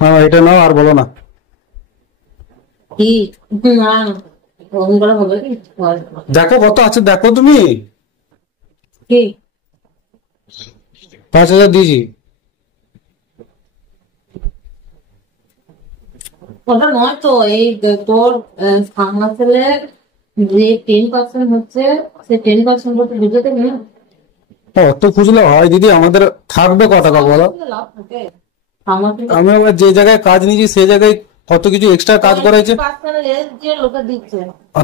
হ্যাঁ এটা নাও আর বলো না। কি না ওরকম করে হবে কি? দেখো কত আছে দেখো তুমি। কি 5,000 দিয়েছি। ওটা নয় তো, এই তোর সামনা ছেলের যে 10% হচ্ছে, সে 10% করতে বুঝতে না। অত খুঁজলে হয় দিদি? আমাদের থাকবে ক টাকা বলো? লাভ থাকে আমার থেকে আমি আবার যে জায়গায় কাজ নিয়েছি সেই জায়গায় কত কিছু এক্সট্রা কাজ করেছে। 20% যে লোকে দিচ্ছে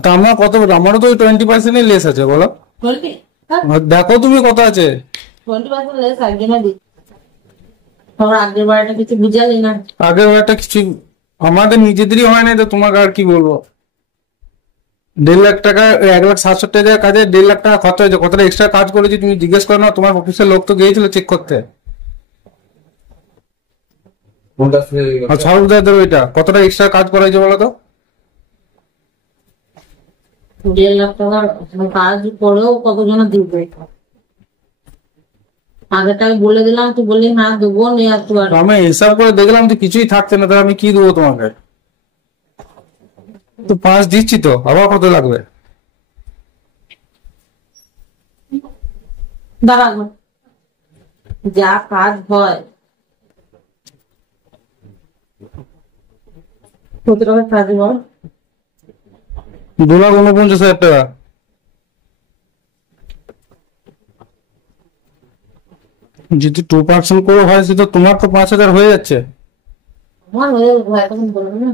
তা আমার কত, আমারও তো ওই 20% লেস আছে বলো। 20, দেখো তুমি কত আছে। 20% লেস একজনে দিচ্ছে। তোর আগের বারটা কিছু বুঝালি না। আগের একটা কিছু আমাদের নিজেদেরই হয় না, তো তোমাকে আর কি বলবো। 1.5 লাখ টাকা, 1,60,70,000 কাজে 1.5 লাখ টাকা খরচা হয়েছে। কতটা এক্সট্রা কাজ করেছি তুমি জিজ্ঞেস করো না? তোমার অফিসের লোক তো গিয়েছিল চেক করতে। আর সাউদাদের ওইটা কতটা এক্সট্রা কাজ করা হয়েছে বলো তো? 1.5 লাখ টাকার কাজ করেও কতজন দিবে? আগেরটা আমি বলে দিলাম, তুই বললি হ্যাঁ দেবো নিয়ে আর তুই আমি হিসাব করে দেখলাম তো কিছুই থাকছে না, তাহলে আমি কি দেবো তোমাকে? তো 5 দিচ্ছি তো, আবার কত লাগবে? দাঁড়াবো। যা কাজ হয় কত টাকা কাজ হয়? 2,49,000 টাকা। যদি 2% করে হয় সে তো তোমার তো 5,000 হয়ে যাচ্ছে। আমার হয়ে এখন বলবো না।